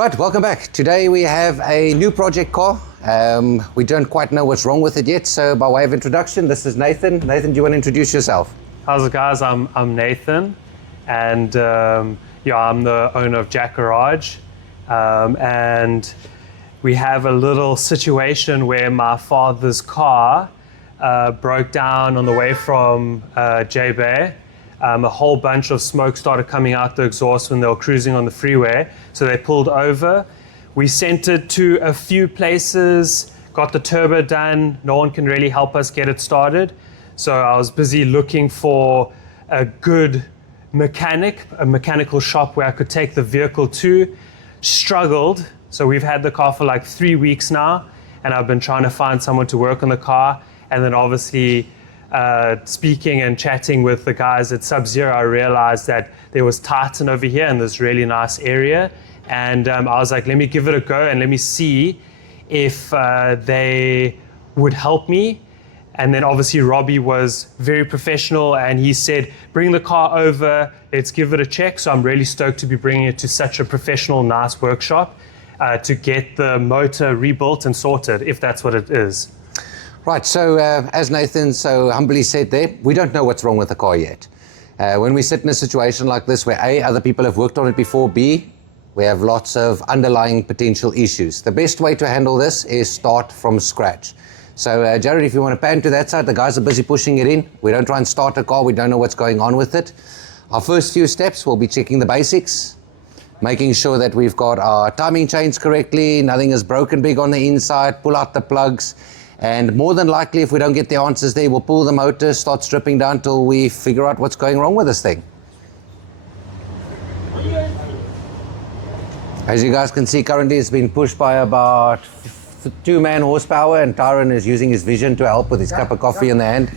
Right, welcome back. Today we have a new project car. We don't quite know what's wrong with it yet, so by way of introduction, this is Nathan. Nathan, do you want to introduce yourself? How's it, guys? I'm Nathan, and I'm the owner of Jack Garage, and we have a little situation where my father's car broke down on the way from J-Bay. A whole bunch of smoke started coming out the exhaust when they were cruising on the freeway, so they pulled over. We sent it to a few places, got the turbo done. No one can really help us get it started. So I was busy looking for a good mechanic, a mechanical shop where I could take the vehicle to. Struggled. So we've had the car for like 3 weeks now, and I've been trying to find someone to work on the car. And then obviously speaking and chatting with the guys at Sub-Zero, I realized that there was tartan over here in this really nice area. And I was like, let me give it a go and let me see if they would help me. And then obviously Robbie was very professional and he said, bring the car over, let's give it a check. So I'm really stoked to be bringing it to such a professional, nice workshop to get the motor rebuilt and sorted, if that's what it is. Right, so as Nathan so humbly said there, we don't know what's wrong with the car yet. When we sit in a situation like this where A, other people have worked on it before, B, we have lots of underlying potential issues. The best way to handle this is start from scratch. So Jared, if you want to pan to that side, the guys are busy pushing it in. We don't try and start a car, we don't know what's going on with it. Our first few steps will be checking the basics, making sure that we've got our timing chains correctly, nothing is broken big on the inside, pull out the plugs. And more than likely, if we don't get the answers there, we'll pull the motor, start stripping down till we figure out what's going wrong with this thing. As you guys can see, currently it's been pushed by about 2-man horsepower, and Tyron is using his vision to help with his cup of coffee in the hand.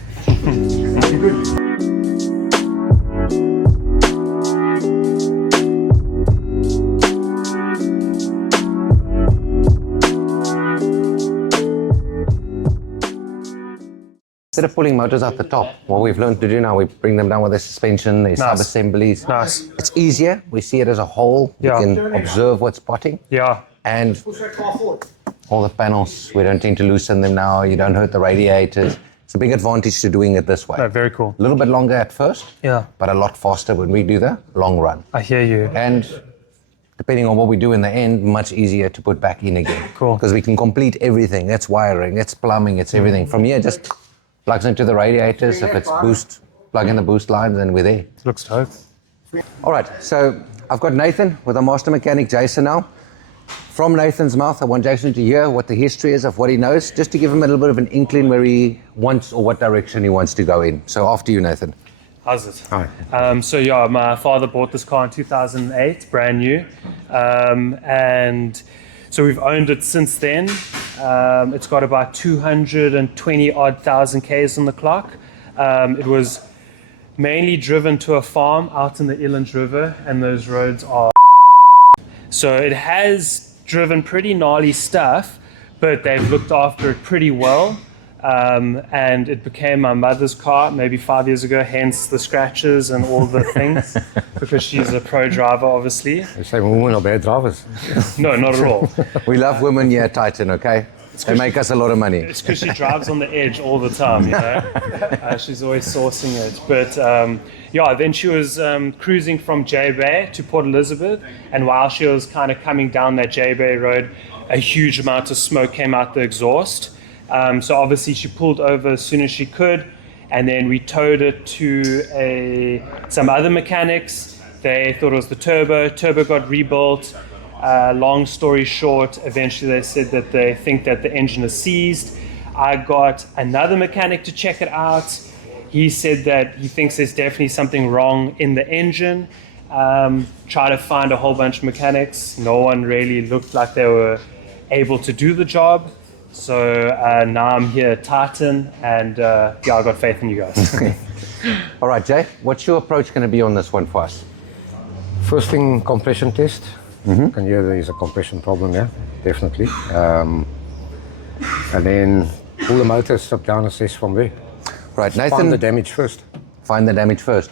Instead of pulling motors out the top, what we've learned to do now, we bring them down with the suspension, the sub-assemblies. Nice. It's easier. We see it as a whole. Yeah. We can observe what's spotting. Yeah. And all the panels, we don't tend to loosen them now. You don't hurt the radiators. It's a big advantage to doing it this way. No, very cool. A little bit longer at first, Yeah. but a lot faster when we do the long run. I hear you. And depending on what we do in the end, much easier to put back in again. Cool. Because we can complete everything. It's wiring, it's plumbing, it's everything. From here, just plugs into the radiators. If it's boost, plug in the boost lines and we're there. Looks dope. All right, so I've got Nathan with our master mechanic, Jason, now. From Nathan's mouth, I want Jason to hear what the history is of what he knows, just to give him a little bit of an inkling where he wants or what direction he wants to go in. So after you, Nathan. How's it? Hi. So yeah, my father bought this car in 2008, brand new. And so we've owned it since then. It's got about 220 odd thousand Ks on the clock. It was mainly driven to a farm out in the Eland River, and those roads are so it has driven pretty gnarly stuff, but they've looked after it pretty well. And it became my mother's car maybe 5 years ago, hence the scratches and all the things, because she's a pro driver, obviously. You say women are bad drivers? No, not at all. We love women here at Titan, okay? They make us a lot of money. It's because she drives on the edge all the time, you know. She's always sourcing it. But then she was cruising from J-Bay to Port Elizabeth, and while she was kind of coming down that J-Bay road, a huge amount of smoke came out the exhaust. So obviously she pulled over as soon as she could, and then we towed it to some other mechanics. They thought it was the turbo. Turbo got rebuilt. Long story short, eventually they said that they think that the engine is seized. I got another mechanic to check it out. He said that he thinks there's definitely something wrong in the engine. Try to find a whole bunch of mechanics. No one really looked like they were able to do the job. So now I'm here at Titan, and I got faith in you guys. All right, Jay, what's your approach going to be on this one for us? First thing, compression test. And yeah, there is a compression problem, yeah, definitely. And then pull the motor, strip down, assess from there. Right, Nathan. Find the damage first. Find the damage first.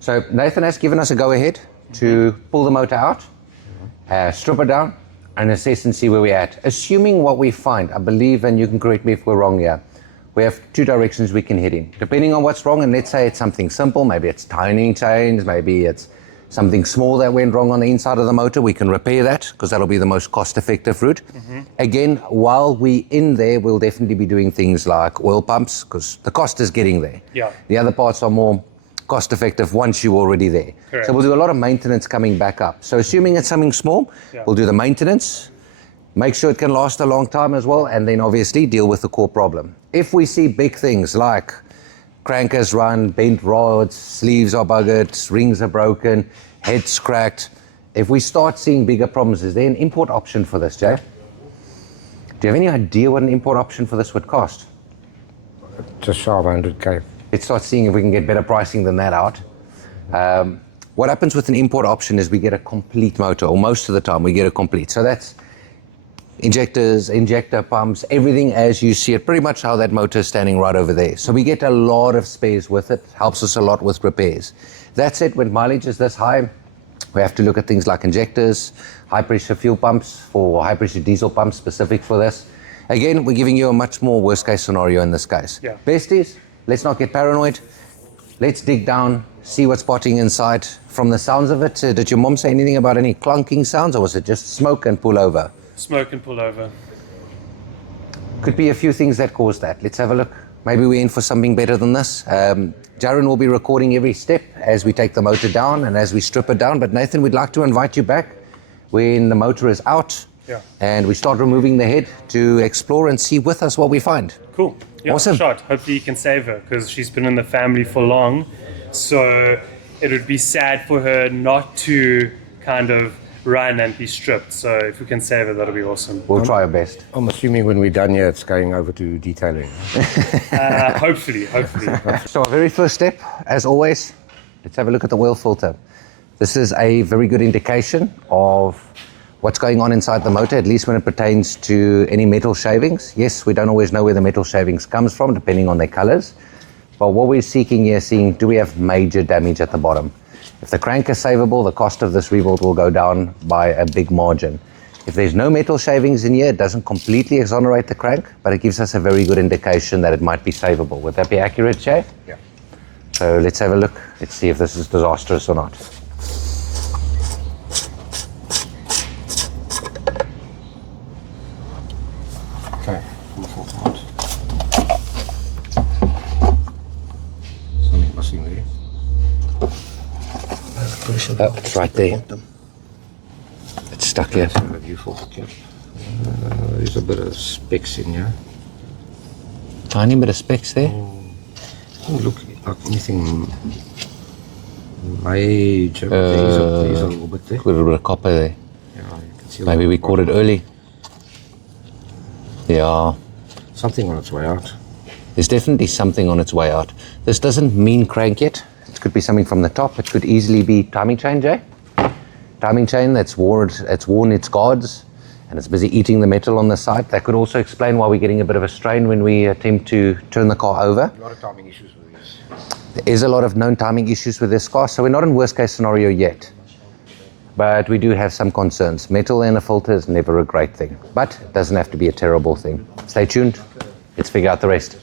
So Nathan has given us a go-ahead to pull the motor out, strip it down, and assess and see where we're at. Assuming what we find, I believe, and you can correct me if we're wrong here, we have two directions we can head in. Depending on what's wrong, and let's say it's something simple, maybe it's timing chains, maybe it's something small that went wrong on the inside of the motor, we can repair that because that'll be the most cost-effective route. Again, while we're in there, we'll definitely be doing things like oil pumps because the cost is getting there. Yeah. The other parts are more cost-effective once you're already there. Correct. So we'll do a lot of maintenance coming back up. So assuming it's something small, we'll do the maintenance, make sure it can last a long time as well, and then obviously deal with the core problem. If we see big things like crank has run, bent rods, sleeves are buggered, rings are broken, head's cracked. If we start seeing bigger problems, is there an import option for this, Jay? Do you have any idea what an import option for this would cost? Just shy of 100K. Let's start seeing if we can get better pricing than that out. What happens with an import option is we get a complete motor, or most of the time we get a complete. So that's injectors, injector pumps, everything as you see it, pretty much how that motor is standing right over there. So we get a lot of spares with it, helps us a lot with repairs. That said, when mileage is this high, we have to look at things like injectors, high pressure fuel pumps, for high pressure diesel pumps specific for this. Again, we're giving you a much more worst case scenario in this case. Yeah. Best is, let's not get paranoid. Let's dig down, see what's spotting inside. From the sounds of it, did your mom say anything about any clunking sounds, or was it just smoke and pull over? Smoke and pull over. Could be a few things that caused that. Let's have a look. Maybe we're in for something better than this. Jaron will be recording every step as we take the motor down and as we strip it down. But Nathan, we'd like to invite you back when the motor is out and we start removing the head to explore and see with us what we find. Cool. Yeah, Awesome. Shot. Hopefully you can save her because she's been in the family for long. So it would be sad for her not to kind of run and be stripped. So if we can save her, that'll be awesome. We'll try our best. I'm assuming when we're done here, it's going over to detailing. Hopefully. So our very first step, as always, let's have a look at the oil filter. This is a very good indication of what's going on inside the motor, at least when it pertains to any metal shavings. Yes, we don't always know where the metal shavings comes from, depending on their colors. But what we're seeking here, seeing, do we have major damage at the bottom? If the crank is savable, the cost of this rebuild will go down by a big margin. If there's no metal shavings in here, it doesn't completely exonerate the crank, but it gives us a very good indication that it might be savable. Would that be accurate, Jay? Yeah. So let's have a look. Let's see if this is disastrous or not. Okay, something missing there. Oh, it's right there. It's stuck here. There's a bit of specks in here. Tiny bit of specks there. Doesn't look like anything major. There's a little bit there. A little bit of copper there. Yeah, you can see a Maybe little we bit caught it early. Yeah, something on its way out. there's definitely something on its way out. This doesn't mean crank yet. It could be something from the top. It could easily be timing chain, Jay. Timing chain that's worn its guards and it's busy eating the metal on the side. That could also explain why we're getting a bit of a strain when we attempt to turn the car over. A lot of timing issues with this. There is a lot of known timing issues with this car, so we're not in worst case scenario yet. But we do have some concerns. Metal in a filter is never a great thing, but it doesn't have to be a terrible thing. Stay tuned. Let's figure out the rest.